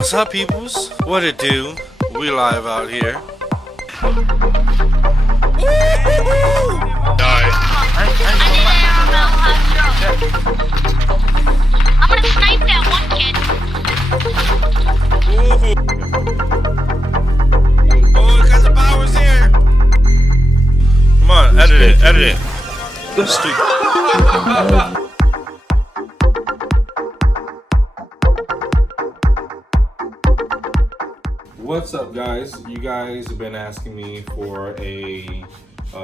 What's up, peoples? What it do? We live out here. I'm gonna snipe that one kid. Oh, got the powers here. Come on, edit it, edit it. What's up, guys? You guys have been asking me for a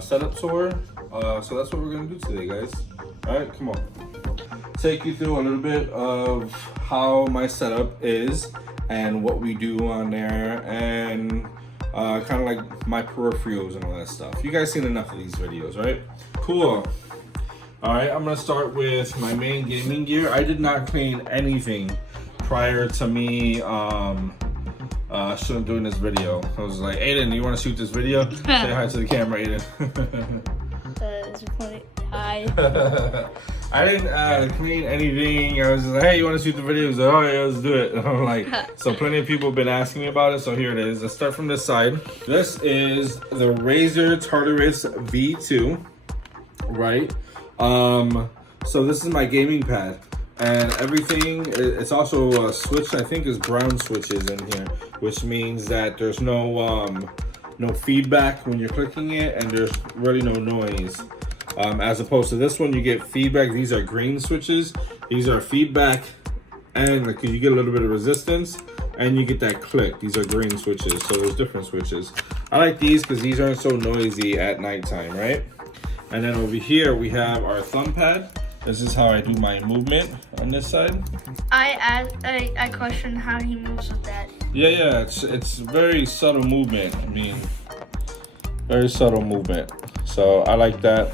setup tour, so that's what we're gonna do today, guys. All right, come on. Take you through a little bit of how my setup is and what we do on there, and kind of like my peripherals and all that stuff. You guys seen enough of these videos, right? Cool. All right, I'm gonna start with my main gaming gear. I did not clean anything prior to me doing this video. I was like, Aiden, you want to shoot this video? Say hi to the camera, Aiden. Hi. I didn't clean anything. I was just like, hey, you want to shoot the video? He was like, oh yeah, let's do it. And I'm like, so plenty of people have been asking me about it, so here it is. Let's start from this side. This is the Razer Tartarus V2, right? So this is my gaming pad. And everything, it's also a switch, I think is brown switches in here, which means that there's no feedback when you're clicking it, and there's really no noise. As opposed to this one, you get feedback. These are green switches. These are feedback, and like you get a little bit of resistance, and you get that click. These are green switches, so there's different switches. I like these because these aren't so noisy at nighttime, right? And then over here, we have our thumb pad. This is how I do my movement on this side. I question how he moves with that. Yeah, it's very subtle movement. I mean, very subtle movement. So I like that.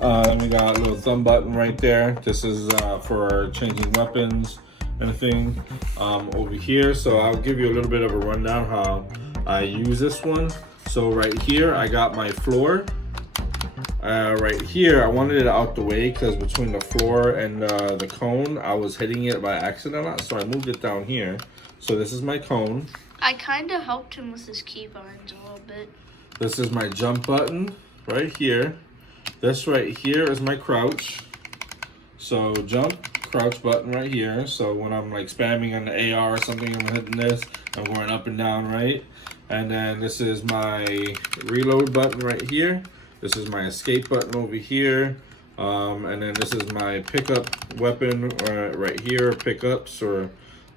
Then we got a little thumb button right there. This is for changing weapons and thing. Over here, so I'll give you a little bit of a rundown how I use this one. So right here, I got my floor. Right here, I wanted it out the way because between the floor and the cone, I was hitting it by accident a lot, so I moved it down here. So this is my cone. I kind of helped him with his keybinds a little bit. This is my jump button right here. This right here is my crouch. So jump, crouch button right here. So when I'm like spamming on the AR or something, I'm hitting this, I'm going up and down, right? And then this is my reload button right here. This is my escape button over here. And then this is my pickup weapon right here, pickups, or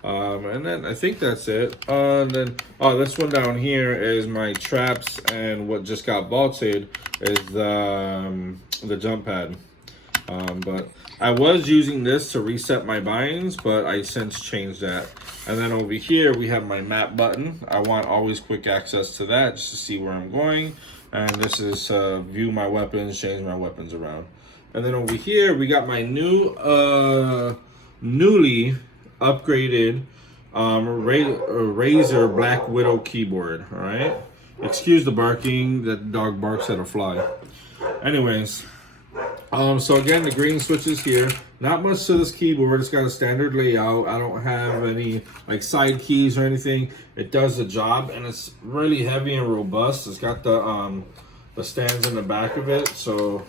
and then I think that's it. And then this one down here is my traps, and what just got vaulted is the jump pad. But I was using this to reset my binds, but I since changed that. And then over here we have my map button. I want always quick access to that just to see where I'm going. And this is view my weapons, change my weapons around. And then over here we got my new newly upgraded Razer Black Widow keyboard. All right, excuse the barking, that dog barks at a fly. Anyways, so again, the green switches here. Not much to this keyboard. It's got a standard layout. I don't have any like side keys or anything. It does the job, and it's really heavy and robust. It's got the stands in the back of it. So,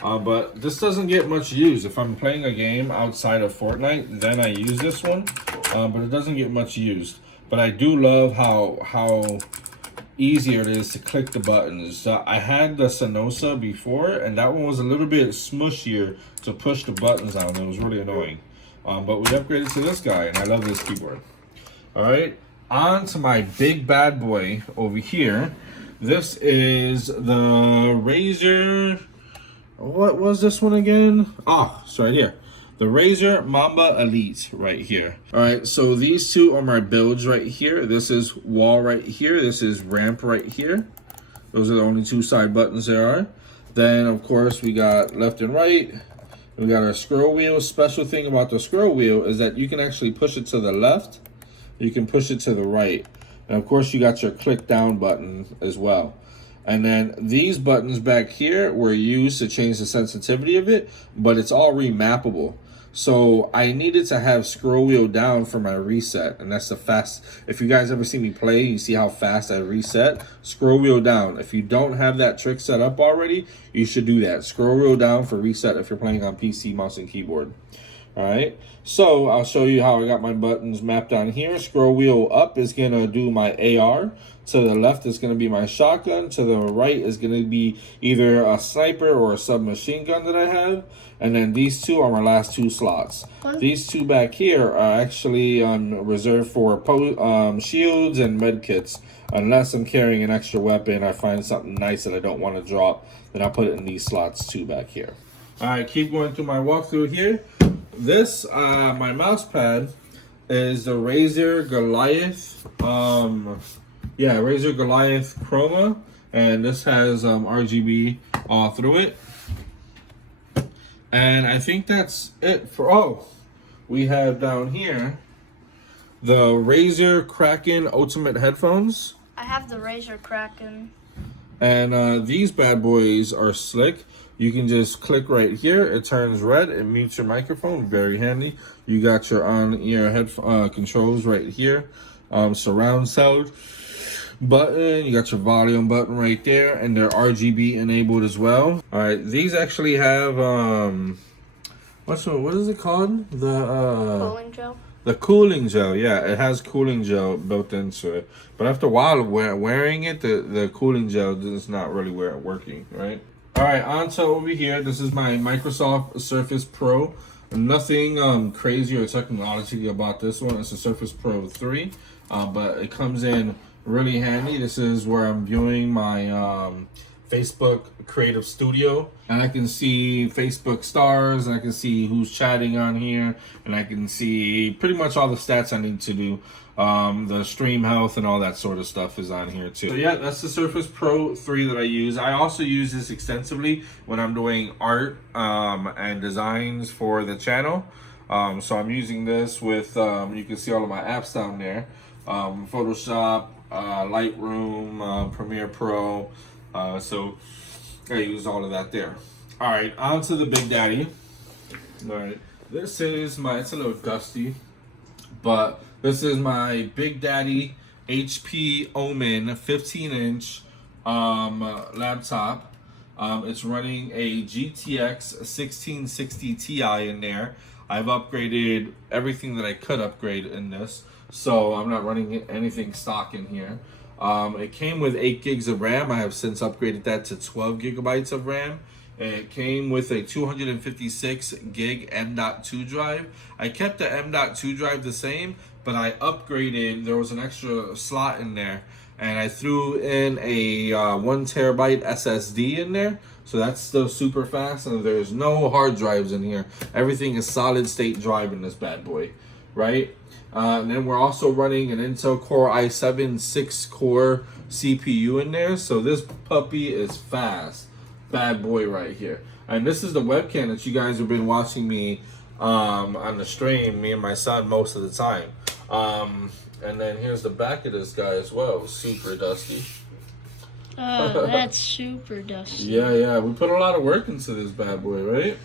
but this doesn't get much use. If I'm playing a game outside of Fortnite, then I use this one. But it doesn't get much used. But I do love how easier it is to click the buttons. I had the Sanosa before, and that one was a little bit smushier to push the buttons on. It was really annoying. But we upgraded to this guy, and I love this keyboard. All right, on to my big bad boy over here. This is the Razer. What was this one again? Oh, it's right here. The Razer Mamba Elite right here. All right, so these two are my builds right here. This is wall right here. This is ramp right here. Those are the only two side buttons there are. Then, of course, we got left and right. We got our scroll wheel. Special thing about the scroll wheel is that you can actually push it to the left. You can push it to the right. And, of course, you got your click down button as well. And then these buttons back here were used to change the sensitivity of it, but it's all remappable. So I needed to have scroll wheel down for my reset, and that's the fast. If you guys ever see me play, you see how fast I reset. Scroll wheel down. If you don't have that trick set up already, you should do that. Scroll wheel down for reset if you're playing on PC, mouse, and keyboard. All right, so I'll show you how I got my buttons mapped on here. Scroll wheel up is gonna do my AR. To the left is gonna be my shotgun. To the right is gonna be either a sniper or a submachine gun that I have. And then these two are my last two slots. These two back here are actually reserved for shields and med kits. Unless I'm carrying an extra weapon, I find something nice that I don't want to drop, then I'll put it in these slots too back here. All right, keep going through my walkthrough here. This, my mouse pad is the Razer Goliath, Razer Goliath Chroma, and this has RGB all through it. And I think that's it for, we have down here the Razer Kraken Ultimate headphones. I have the Razer Kraken. And these bad boys are slick. You can just click right here. It turns red. It mutes your microphone. Very handy. You got your on-ear head controls right here. Surround sound button. You got your volume button right there. And they're RGB enabled as well. All right. These actually have, what is it called? Cooling gel? The cooling gel, yeah, it has cooling gel built into it. But after a while wearing it, the cooling gel is not really working, right? All right, on to over here. This is my Microsoft Surface Pro. Nothing crazy or technology about this one. It's a Surface Pro 3, but it comes in really handy. This is where I'm viewing my Facebook Creative Studio, and I can see Facebook stars, and I can see who's chatting on here, and I can see pretty much all the stats I need to do. The stream health and all that sort of stuff is on here too. So yeah, that's the Surface Pro 3 that I use. I also use this extensively when I'm doing art and designs for the channel. So I'm using this with, you can see all of my apps down there. Photoshop, Lightroom, Premiere Pro. So I use all of that there. All right, on to the Big Daddy. All right, this is it's a little dusty, but this is my Big Daddy HP Omen 15-inch laptop. It's running a GTX 1660 Ti in there. I've upgraded everything that I could upgrade in this, so I'm not running anything stock in here. It came with 8 gigs of RAM. I have since upgraded that to 12 gigabytes of RAM. It came with a 256 gig M.2 drive. I kept the M.2 drive the same, but I upgraded. There was an extra slot in there, and I threw in a 1 terabyte SSD in there. So that's still super fast, and there's no hard drives in here. Everything is solid state drive in this bad boy, right? And then we're also running an Intel Core i7 6-core CPU in there. So this puppy is fast. Bad boy right here. And this is the webcam that you guys have been watching me on the stream, me and my son, most of the time. And then here's the back of this guy as well. Super dusty. That's super dusty. Yeah. We put a lot of work into this bad boy, right?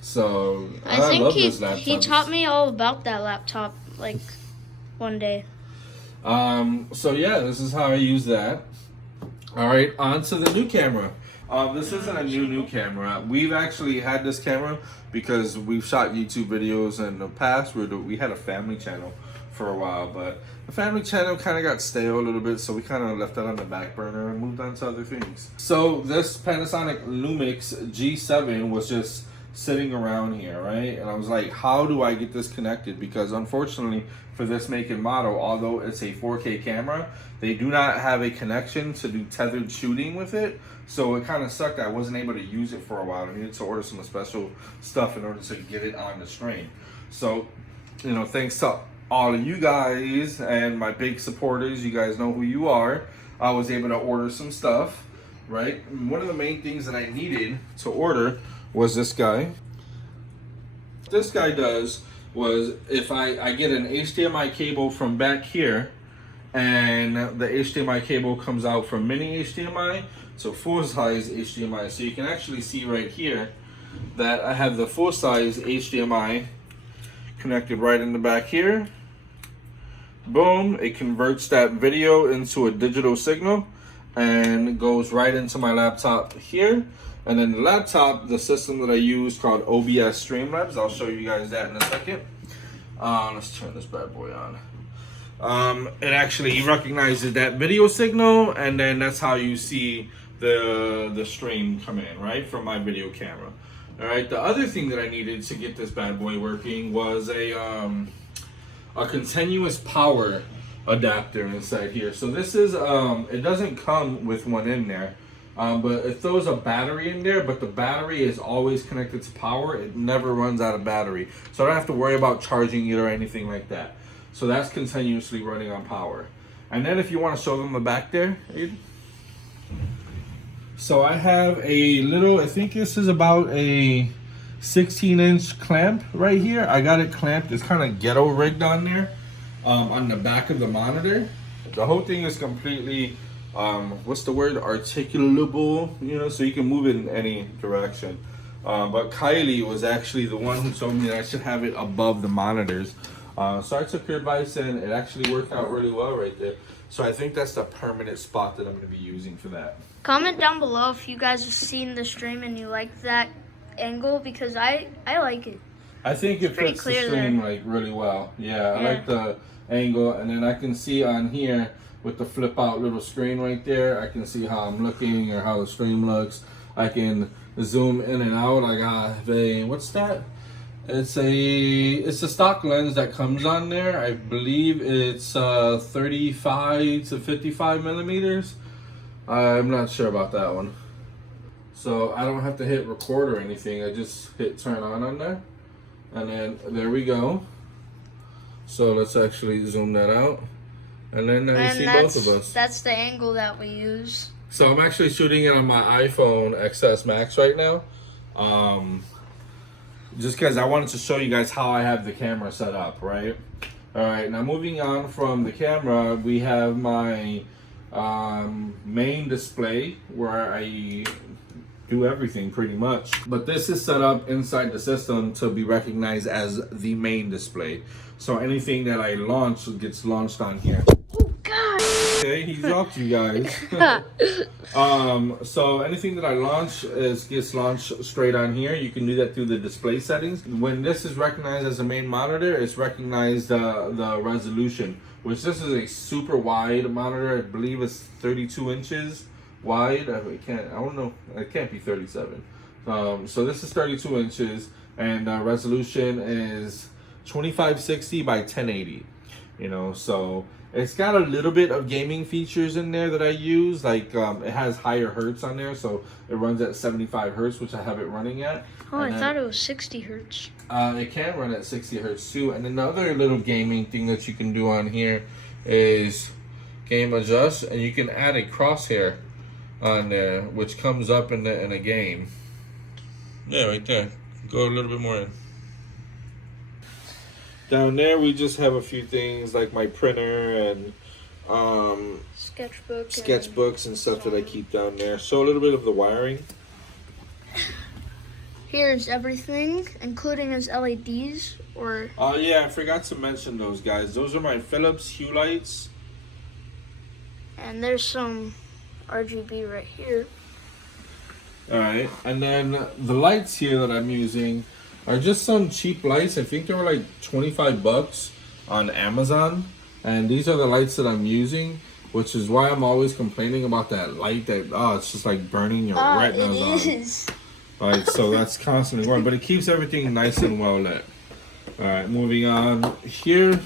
So I think love this laptop. he taught me all about that laptop like one day. So yeah, this is how I use that. All right, on to the new camera. This isn't a new camera. We've actually had this camera because we've shot YouTube videos in the past. We had a family channel for a while, but the family channel kind of got stale a little bit, so we kind of left that on the back burner and moved on to other things. So this Panasonic Lumix G7 was just sitting around here, right? And I was like, how do I get this connected? Because unfortunately for this make and model, although it's a 4K camera, they do not have a connection to do tethered shooting with it. So it kind of sucked. I wasn't able to use it for a while. I needed to order some special stuff in order to get it on the stream. So, you know, thanks to all of you guys and my big supporters, you guys know who you are, I was able to order some stuff, right? And one of the main things that I needed to order was this guy. What this guy does was, if I get an HDMI cable from back here, and the HDMI cable comes out from mini HDMI to full size HDMI, so you can actually see right here that I have the full-size HDMI connected right in the back here. Boom, it converts that video into a digital signal and goes right into my laptop here. And then the laptop, the system that I use called OBS Streamlabs, I'll show you guys that in a second. Let's turn this bad boy on. It actually recognizes that video signal, and then that's how you see the stream come in, right, from my video camera. All right, the other thing that I needed to get this bad boy working was a continuous power adapter inside here. So this is, it doesn't come with one in there, but it throws a battery in there, but the battery is always connected to power. It never runs out of battery. So I don't have to worry about charging it or anything like that. So that's continuously running on power. And then if you want to show them the back there, so I have a little, I think this is about a 16-inch clamp right here. I got it clamped. It's kind of ghetto rigged on there, on the back of the monitor. The whole thing is completely, what's the word? Articulable, you know, so you can move it in any direction. But Kylie was actually the one who told me that I should have it above the monitors. So I took her advice and it actually worked out really well right there. So I think that's the permanent spot that I'm going to be using for that. Comment down below if you guys have seen the stream and you like that angle, because I like it. I think it fits the stream like really well. Yeah, I like the angle, and then I can see on here with the flip out little screen right there, I can see how I'm looking or how the stream looks. I can zoom in and out. I got a, what's that? It's a stock lens that comes on there. I believe it's 35 to 55 millimeters. I'm not sure about that one. So I don't have to hit record or anything. I just hit turn on there. And then there we go. So let's actually zoom that out. And then now you see both of us. That's the angle that we use. So I'm actually shooting it on my iPhone XS Max right now. Just because I wanted to show you guys how I have the camera set up, right? All right, now moving on from the camera, we have my main display where I do everything pretty much. But this is set up inside the system to be recognized as the main display. So anything that I launch gets launched on here. Oh God! Okay, he dropped you guys. So anything that I launch gets launched straight on here. You can do that through the display settings. When this is recognized as a main monitor, it's recognized the resolution, which this is a super wide monitor. I believe it's 32 inches wide. I don't know. It can't be 37. So this is 32 inches, and resolution is 2560 by 1080. You know, so it's got a little bit of gaming features in there that I use. Like it has higher hertz on there, so it runs at 75 hertz, which I have it running at. Oh, I thought it was 60 hertz. It can run at 60 hertz too. And another little gaming thing that you can do on here is game adjust, and you can add a crosshair on there, which comes up in a game. Yeah, right there. Go a little bit more in. Down there, we just have a few things like my printer and sketchbooks and stuff that I keep down there. So a little bit of the wiring. Here's everything, including his LEDs. Oh yeah, I forgot to mention those guys. Those are my Philips Hue lights. And there's some RGB right here. All right, and then the lights here that I'm using are just some cheap lights. I think they were like 25 bucks on Amazon. And these are the lights that I'm using, which is why I'm always complaining about that light that, it's just like burning your retinas it is. on. Like, so that's constantly going, but it keeps everything nice and well lit. All right, moving on here.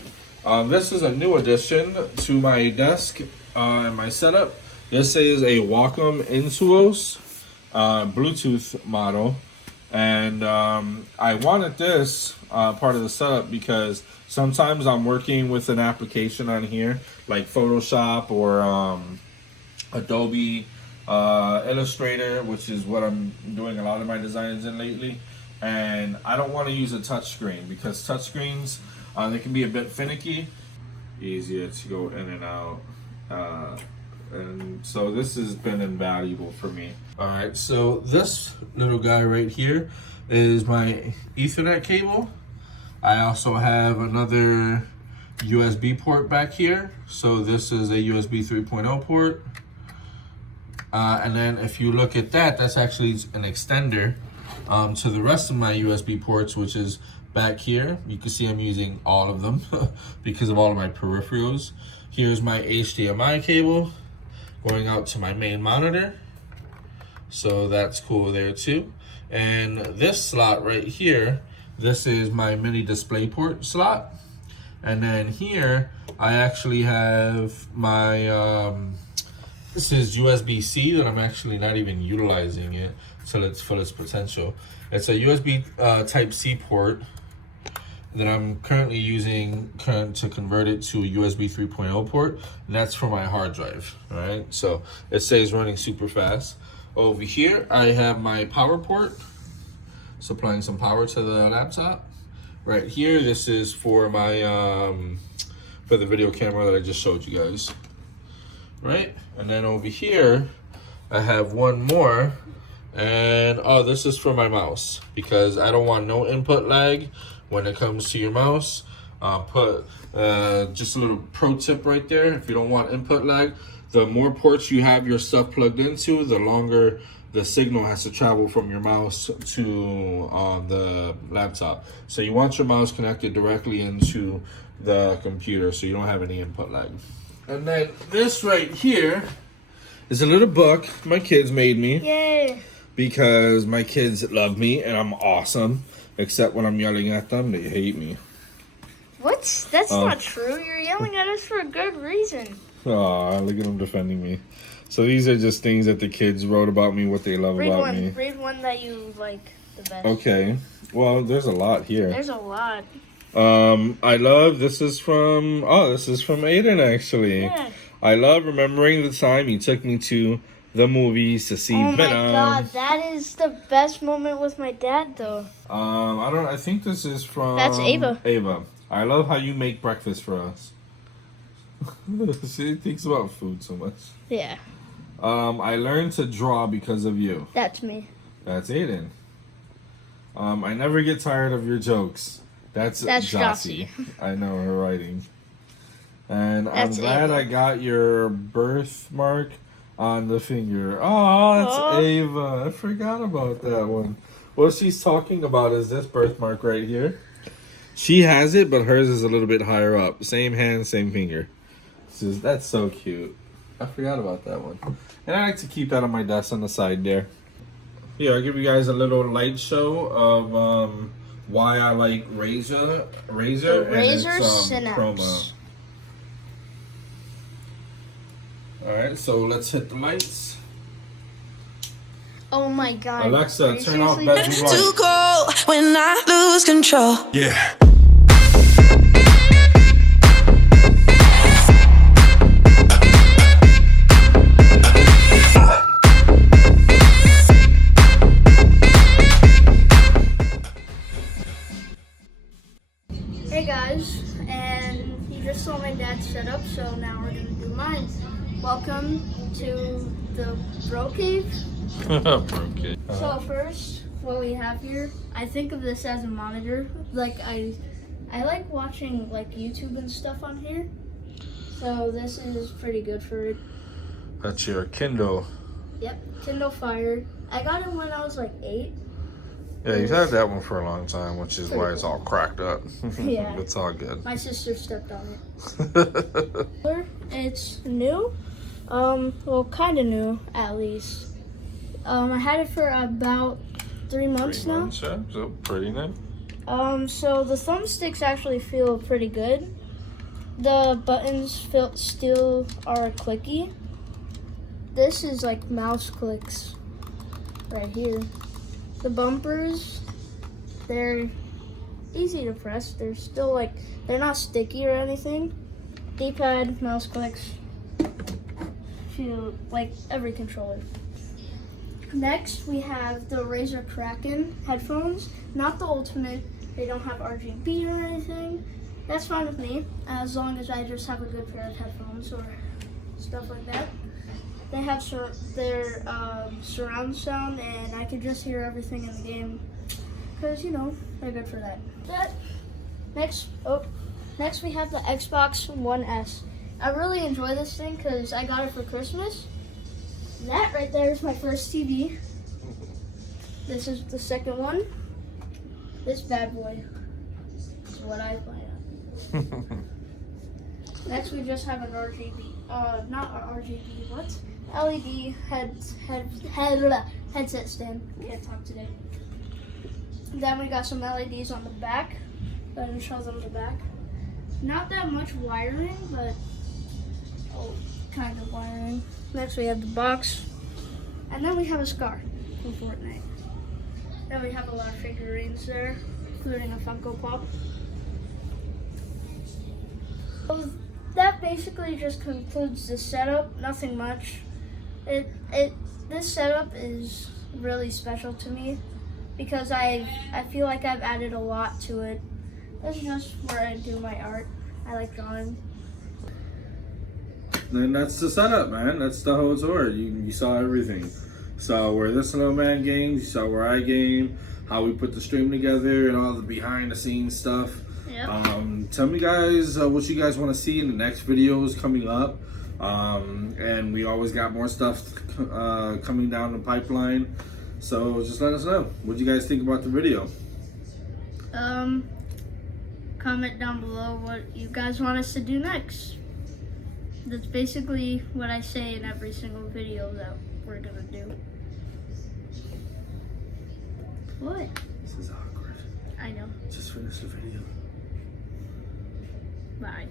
This is a new addition to my desk and my setup. This is a Wacom Intuos Bluetooth model. And I wanted this part of the setup because sometimes I'm working with an application on here like Photoshop or Adobe Illustrator, which is what I'm doing a lot of my designs in lately. And I don't want to use a touchscreen because touchscreens, they can be a bit finicky. Easier to go in and out. And so this has been invaluable for me. All right, so this little guy right here is my Ethernet cable. I also have another USB port back here. So this is a USB 3.0 port. And then if you look at that, that's actually an extender to the rest of my USB ports, which is back here. You can see I'm using all of them because of all of my peripherals. Here's my HDMI cable going out to my main monitor. So that's cool there too. And this slot right here, this is my mini DisplayPort slot. And then here, I actually have my, this is USB-C that I'm actually not even utilizing it till its fullest potential. It's a USB Type-C port that I'm currently using to convert it to a USB 3.0 port. And that's for my hard drive, all right? So it stays running super fast. Over here, I have my power port, supplying some power to the laptop. Right here, this is for my, for the video camera that I just showed you guys, right? And then over here, I have one more, and oh, this is for my mouse, because I don't want no input lag when it comes to your mouse. Put just a little pro tip right there. If you don't want input lag, the more ports you have your stuff plugged into, the longer the signal has to travel from your mouse to the laptop. So you want your mouse connected directly into the computer so you don't have any input lag. And then this right here is a little book my kids made me. Yay! Because my kids love me and I'm awesome. Except when I'm yelling at them, they hate me. What? That's not true. You're yelling at us for a good reason. Aw, look at them defending me. So these are just things that the kids wrote about me, what they love about me. Read one that you like the best. Okay. Well, there's a lot here. There's a lot. I love, this is from Aiden actually. Yeah. I love remembering the time he took me to the movies to see Venom. Oh my god, that is the best moment with my dad though. I think this is from... That's Ava. Ava. I love how you make breakfast for us. She thinks about food so much. Yeah. I learned to draw because of you. That's me. That's Aiden. I never get tired of your jokes. That's Jossie. I know her writing. And That's I'm glad Ava. I got your birthmark on the finger. Oh, that's Ava. I forgot about that one. What she's talking about is this birthmark right here. She has it, but hers is a little bit higher up. Same hand, same finger. That's so cute. I forgot about that one. And I like to keep that on my desk on the side there. Here, I'll give you guys a little light show of why I like Razer The and Razer its Synapse. promo. Alright, so let's hit the lights. Oh my god. Alexa, Are you turn off seriously bedroom doing lights. Too cold when I lose control. Yeah. Hey guys, and you just saw my dad's setup, so now we're gonna do mine. Welcome to the Bro Cave. Okay. So first, what we have here, I think of this as a monitor. Like I like watching like YouTube and stuff on here. So this is pretty good for it. That's your Kindle. Yep, Kindle Fire. I got it when I was like 8. Yeah, you've had that one for a long time, which is Pretty why it's all cracked up. Yeah. It's all good. My sister stepped on it. It's new. Well, kind of new at least. I had it for about 3 months 3 now. months, yeah, so pretty new. So the thumbsticks actually feel pretty good. The buttons still are clicky. This is like mouse clicks right here. The bumpers, they're easy to press. They're still like, they're not sticky or anything. D-pad, mouse clicks, feel like every controller. Next, we have the Razer Kraken headphones. Not the Ultimate. They don't have RGB or anything. That's fine with me, as long as I just have a good pair of headphones or stuff like that. They have their surround sound, and I can just hear everything in the game because, you know, they're good for that. Next we have the Xbox One S. I really enjoy this thing because I got it for Christmas. That right there is my first TV. This is the second one. This bad boy is what I play on. Next, we just have an RGB, not RGB, what? LED headset stand. Can't talk today. Then we got some LEDs on the back. Let me show them the back. Not that much wiring, but kind of wiring. Next, we have the box, and then we have a scar from Fortnite. Then we have a lot of figurines there, including a Funko Pop. So that basically just concludes the setup. Nothing much. This setup is really special to me because I feel like I've added a lot to it. This is just where I do my art. I like drawing. Then that's the setup, man. That's the whole tour. You saw everything. You saw where this little man games. You saw where I game. How we put the stream together and all the behind the scenes stuff. Yep. Tell me guys what you guys want to see in the next videos coming up. And we always got more stuff coming down the pipeline. So just let us know. What do you guys think about the video? Comment down below what you guys want us to do next. That's basically what I say in every single video that we're gonna do. What? This is awkward. I know. Just finish the video. Bye.